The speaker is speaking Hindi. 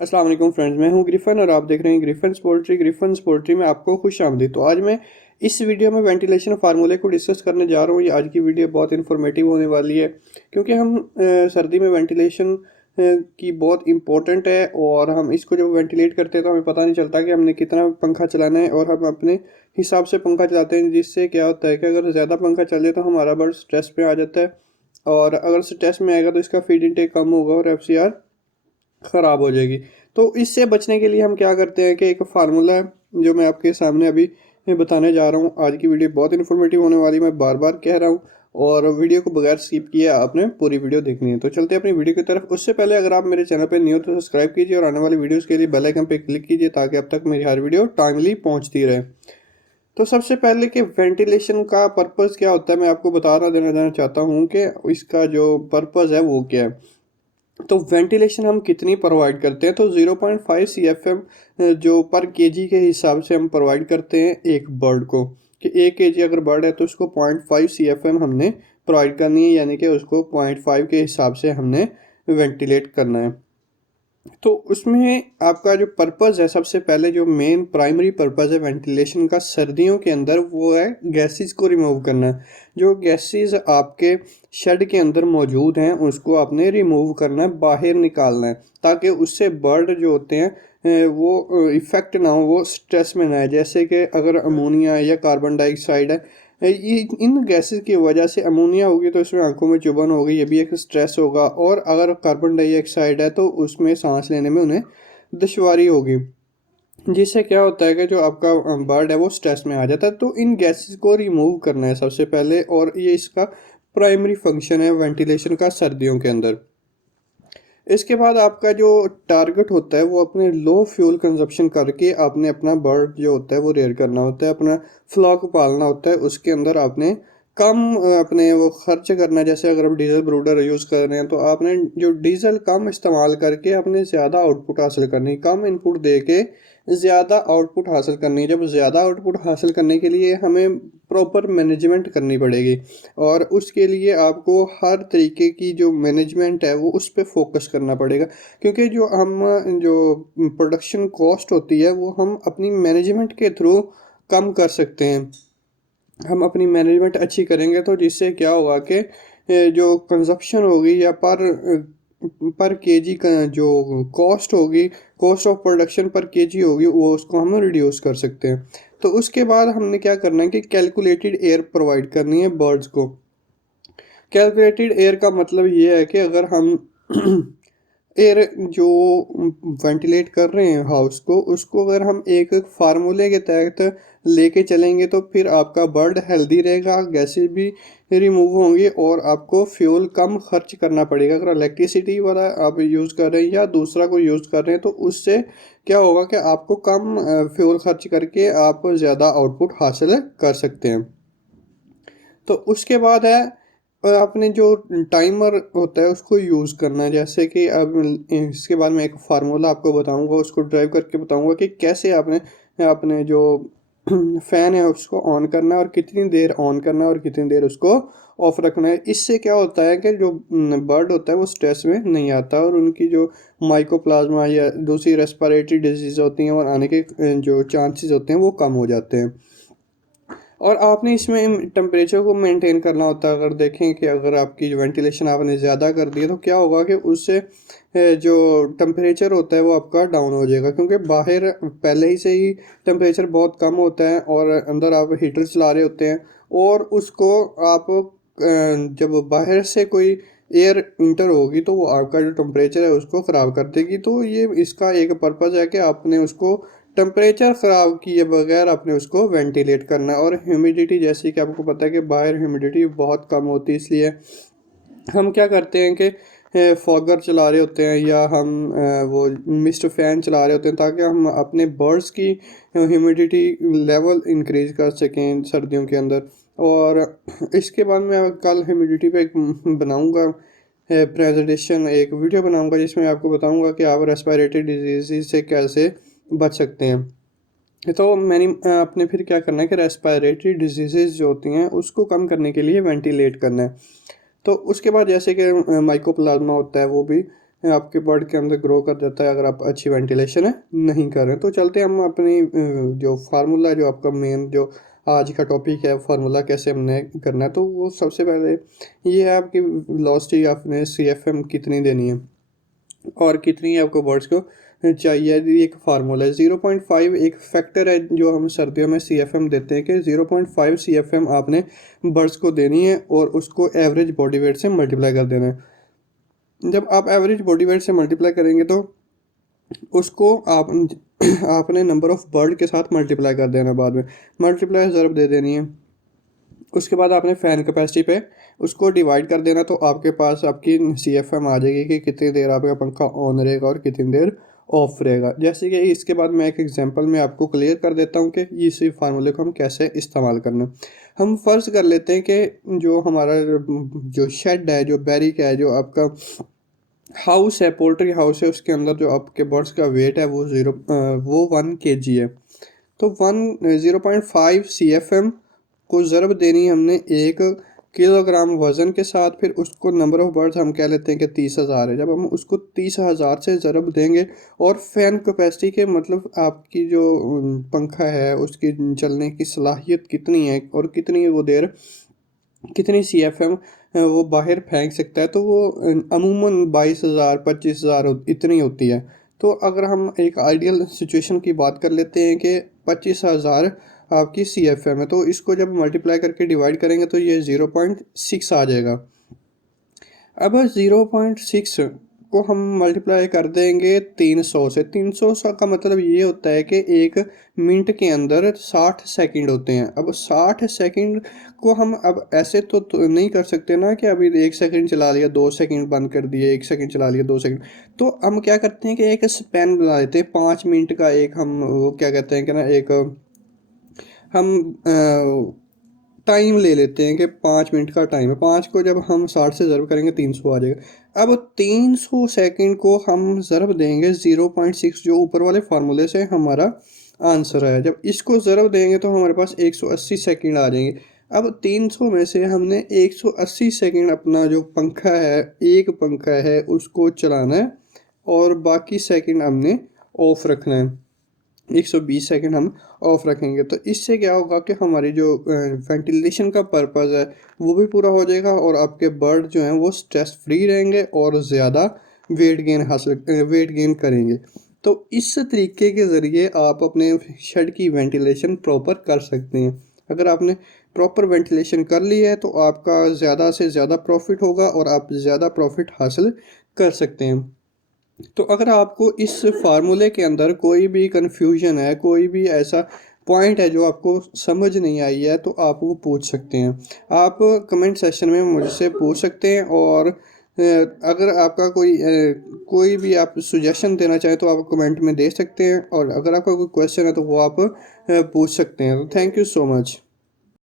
अस्सलाम वालेकुम फ्रेंड्स, मैं हूं ग्रिफन और आप देख रहे हैं ग्रिफन पोल्ट्री में आपको खुश आमदीद। तो आज मैं इस वीडियो में वेंटिलेशन फार्मूले को डिस्कस करने जा रहा हूं। ये आज की वीडियो बहुत इन्फॉर्मेटिव होने वाली है क्योंकि हम सर्दी में वेंटिलेशन की बहुत इंपॉर्टेंट है। और हम इसको जब वेंटिलेट करते हैं तो हमें पता नहीं चलता कि हमने कितना पंखा चलाना है, और हम अपने हिसाब से पंखा चलाते हैं, जिससे क्या होता है कि अगर ज़्यादा पंखा चले तो हमारा बर्ड स्ट्रेस में आ जाता है, और अगर स्ट्रेस में आएगा तो इसका फीड इनटेक कम होगा और FCR ख़राब हो जाएगी। तो इससे बचने के लिए हम क्या करते हैं कि एक फार्मूला है जो मैं आपके सामने अभी बताने जा रहा हूँ। आज की वीडियो बहुत इन्फॉर्मेटिव होने वाली, मैं बार बार कह रहा हूँ, और वीडियो को बगैर स्किप किए आपने पूरी वीडियो देखनी है। तो चलते हैं अपनी वीडियो की तरफ। उससे पहले अगर आप मेरे चैनल पर न्यू हो तो सब्सक्राइब कीजिए और आने वाली वीडियोज़ के लिए बेल आइकन पर क्लिक कीजिए ताकि अब तक मेरी हर वीडियो टाइमली पहुँचती रहे। तो सबसे पहले कि वेंटिलेशन का पर्पज़ क्या होता है, मैं आपको देना चाहता हूँ कि इसका जो पर्पज़ है वो क्या है। तो वेंटिलेशन हम कितनी प्रोवाइड करते हैं, तो 0.5 CFM जो पर केजी के हिसाब से हम प्रोवाइड करते हैं एक बर्ड को, कि 1 kg अगर बर्ड है तो उसको 0.5 CFM हमने प्रोवाइड करनी है, यानी कि उसको 0.5 के हिसाब से हमने वेंटिलेट करना है। तो उसमें आपका जो पर्पज़ है, सबसे पहले जो मेन प्राइमरी पर्पज़ है वेंटिलेशन का सर्दियों के अंदर, वो है गैसेस को रिमूव करना। जो गैसेस आपके शेड के अंदर मौजूद हैं उसको आपने रिमूव करना है, बाहर निकालना है, ताकि उससे बर्ड जो होते हैं वो इफ़ेक्ट ना हो, वो स्ट्रेस में ना आए। जैसे कि अगर अमोनिया या कार्बन डाइऑक्साइड है, ये इन गैसेस की वजह से अमोनिया होगी तो इसमें आंखों में चुभन होगी, ये भी एक स्ट्रेस होगा। और अगर कार्बन डाइऑक्साइड है तो उसमें सांस लेने में उन्हें दुश्वारी होगी, जिससे क्या होता है कि जो आपका बर्ड है वो स्ट्रेस में आ जाता है। तो इन गैसेस को रिमूव करना है सबसे पहले, और ये इसका प्राइमरी फंक्शन है वेंटिलेशन का सर्दियों के अंदर। इसके बाद आपका जो टारगेट होता है वो अपने लो फ्यूल कंजप्शन करके आपने अपना बर्ड जो होता है वो रेयर करना होता है, अपना फ्लॉक पालना होता है। उसके अंदर आपने कम अपने वो खर्च करना है। जैसे अगर आप डीजल ब्रूडर यूज़ कर रहे हैं तो आपने जो डीजल कम इस्तेमाल करके अपने ज़्यादा आउटपुट हासिल करनी, कम इनपुट दे के ज़्यादा आउटपुट हासिल करनी है। जब ज़्यादा आउटपुट हासिल करने के लिए हमें प्रॉपर मैनेजमेंट करनी पड़ेगी, और उसके लिए आपको हर तरीके की जो मैनेजमेंट है वो उस पे फोकस करना पड़ेगा, क्योंकि जो प्रोडक्शन कॉस्ट होती है वो हम अपनी मैनेजमेंट के थ्रू कम कर सकते हैं। हम अपनी मैनेजमेंट अच्छी करेंगे तो जिससे क्या होगा कि जो कंजप्शन होगी या पर केजी का जो कॉस्ट होगी, कॉस्ट ऑफ प्रोडक्शन पर केजी होगी, वो उसको हम रिड्यूस कर सकते हैं। तो उसके बाद हमने क्या करना है कि कैलकुलेटेड एयर प्रोवाइड करनी है बर्ड्स को। कैलकुलेटेड एयर का मतलब ये है कि अगर हम एयर जो वेंटिलेट कर रहे हैं हाउस को, उसको अगर हम एक फार्मूले के तहत लेके चलेंगे तो फिर आपका बर्ड हेल्दी रहेगा, गैसेस भी रिमूव होंगी, और आपको फ्यूल कम खर्च करना पड़ेगा। अगर इलेक्ट्रिसिटी वाला आप यूज़ कर रहे हैं या दूसरा कोई यूज़ कर रहे हैं तो उससे क्या होगा कि आपको कम फ्यूल खर्च करके आप ज़्यादा आउटपुट हासिल कर सकते हैं। तो उसके बाद है आपने जो टाइमर होता है उसको यूज़ करना है। जैसे कि अब इसके बाद मैं एक फार्मूला आपको बताऊंगा, उसको ड्राइव करके बताऊंगा कि कैसे आपने अपने जो फ़ैन है उसको ऑन करना है और कितनी देर ऑन करना है और कितनी देर उसको ऑफ रखना है। इससे क्या होता है कि जो बर्ड होता है वो स्ट्रेस में नहीं आता, और उनकी जो माइकोप्लाज्मा या दूसरी रेस्पिरेटरी डिजीज़ होती हैं और आने के जो चांसेस होते हैं वो कम हो जाते हैं। और आपने इसमें टेम्परेचर को मेंटेन करना होता है। अगर देखें कि अगर आपकी वेंटिलेशन आपने ज़्यादा कर दी है तो क्या होगा कि उससे जो टेम्परेचर होता है वो आपका डाउन हो जाएगा, क्योंकि बाहर पहले ही से ही टेम्परेचर बहुत कम होता है और अंदर आप हीटर चला रहे होते हैं, और उसको आप जब बाहर से कोई एयर इंटर होगी तो वो आपका जो टेम्परेचर है उसको ख़राब कर देगी। तो ये इसका एक पर्पज़ है कि आपने उसको टेम्परेचर ख़राब किए बगैर आपने उसको वेंटिलेट करना है। और ह्यूमिडिटी, जैसे कि आपको पता है कि बाहर ह्यूमिडिटी बहुत कम होती है, इसलिए हम क्या करते हैं कि फॉगर चला रहे होते हैं या हम वो मिस्ट फ़ैन चला रहे होते हैं, ताकि हम अपने बर्ड्स की ह्यूमिडिटी लेवल इंक्रीज़ कर सकें सर्दियों के अंदर। और इसके बाद मैं कल ह्यूमिडिटी पे एक बनाऊंगा प्रेजेंटेशन, एक वीडियो बनाऊंगा जिसमें आपको बताऊंगा कि आप रेस्पिरेटरी डिजीज़ से कैसे बच सकते हैं। तो मैंने आपने फिर क्या करना है कि रेस्पिरेटरी डिजीज़ जो होती हैं उसको कम करने के लिए वेंटिलेट करना है। तो उसके बाद जैसे कि माइकोप्लाज्मा होता है वो भी आपके बर्ड के अंदर ग्रो कर जाता है अगर आप अच्छी वेंटिलेशन नहीं कर रहे हैं। तो चलते हम अपनी जो फार्मूला जो आपका मेन जो आज का टॉपिक है फार्मूला कैसे हमने करना है, तो वो सबसे पहले ये है आपकी वेलोसिटी आपने CFM कितनी देनी है और कितनी आपको बर्ड्स को चाहिए। ये एक फार्मूला है। 0.5 एक फैक्टर है जो हम सर्दियों में CFM देते हैं कि 0.5 CFM आपने बर्ड्स को देनी है और उसको एवरेज बॉडी वेट से मल्टीप्लाई कर देना है। जब आप एवरेज बॉडी वेट से मल्टीप्लाई करेंगे तो उसको आप आपने नंबर ऑफ बर्ड के साथ मल्टीप्लाई कर देना, बाद में मल्टीप्लाई ज़रूर दे देनी है। उसके बाद आपने फ़ैन कैपेसिटी पे उसको डिवाइड कर देना, तो आपके पास आपकी CFM आ जाएगी कि कितनी देर आपका पंखा ऑन रहेगा और कितनी देर ऑफ रहेगा। जैसे कि इसके बाद मैं एक एग्जांपल में आपको क्लियर कर देता हूँ कि इसी फार्मूले को हम कैसे इस्तेमाल करना। हम फ़र्ज़ कर लेते हैं कि जो हमारा जो शेड है, जो बैरिक है, जो आपका हाउस है, पोल्ट्री हाउस है, उसके अंदर जो आपके बर्ड्स का वेट है वो 1 kg है। तो 0.5 CFM को ज़रब देनी है हमने 1 किलोग्राम वज़न के साथ। फिर उसको नंबर ऑफ़ बर्ड्स हम कह लेते हैं कि 30,000 है। जब हम उसको 30,000 से ज़रब देंगे और फ़ैन कैपेसिटी के मतलब आपकी जो पंखा है उसकी चलने की सलाहियत कितनी है और कितनी वो देर कितनी CFM वो बाहर फेंक सकता है, तो वो अमूमन 22,000 25,000 इतनी होती है। तो अगर हम एक आइडियल सिचुएशन की बात कर लेते हैं कि 25,000 आपकी CFM है, तो इसको जब मल्टीप्लाई करके डिवाइड करेंगे तो ये 0.6 आ जाएगा। अब 0.6 को हम मल्टीप्लाई कर देंगे 300 से। 300 का मतलब ये होता है कि 1 मिनट के अंदर 60 सेकंड होते हैं। अब 60 सेकंड को हम अब ऐसे तो नहीं कर सकते ना कि अभी 1 सेकंड चला लिया, 2 सेकंड बंद कर दिए, 1 सेकंड चला लिया, 2 सेकंड। तो हम क्या करते हैं कि एक स्पैन बना लेते हैं 5 मिनट का। एक हम वो क्या कहते हैं कि ना, एक हम टाइम ले लेते हैं कि 5 मिनट का टाइम है। 5 को जब हम 60 से ज़रब करेंगे 300 आ जाएगा। अब 300 सेकंड को हम ज़रब देंगे 0.6 जो ऊपर वाले फार्मूले से हमारा आंसर है। जब इसको ज़रब देंगे तो हमारे पास 180 सेकंड आ जाएंगे। अब 300 में से हमने 180 सेकंड अपना जो पंखा है, एक पंखा है, उसको चलाना है और बाकी सेकंड हमने ऑफ रखना है। 120 सेकंड हम ऑफ रखेंगे। तो इससे क्या होगा कि हमारी जो वेंटिलेशन का पर्पज़ है वो भी पूरा हो जाएगा और आपके बर्ड जो हैं वो स्ट्रेस फ्री रहेंगे और ज़्यादा वेट गेन करेंगे। तो इस तरीके के ज़रिए आप अपने शेड की वेंटिलेशन प्रॉपर कर सकते हैं। अगर आपने प्रॉपर वेंटिलेशन कर ली है तो आपका ज़्यादा से ज़्यादा प्रॉफिट होगा और आप ज़्यादा प्रॉफिट हासिल कर सकते हैं। तो अगर आपको इस फार्मूले के अंदर कोई भी कन्फ्यूजन है, कोई भी ऐसा पॉइंट है जो आपको समझ नहीं आई है, तो आप वो पूछ सकते हैं। आप कमेंट सेक्शन में मुझसे पूछ सकते हैं और अगर आपका कोई भी आप सुजेशन देना चाहें तो आप कमेंट में दे सकते हैं और अगर आपका कोई क्वेश्चन है तो वो आप पूछ सकते हैं। तो थैंक यू सो मच।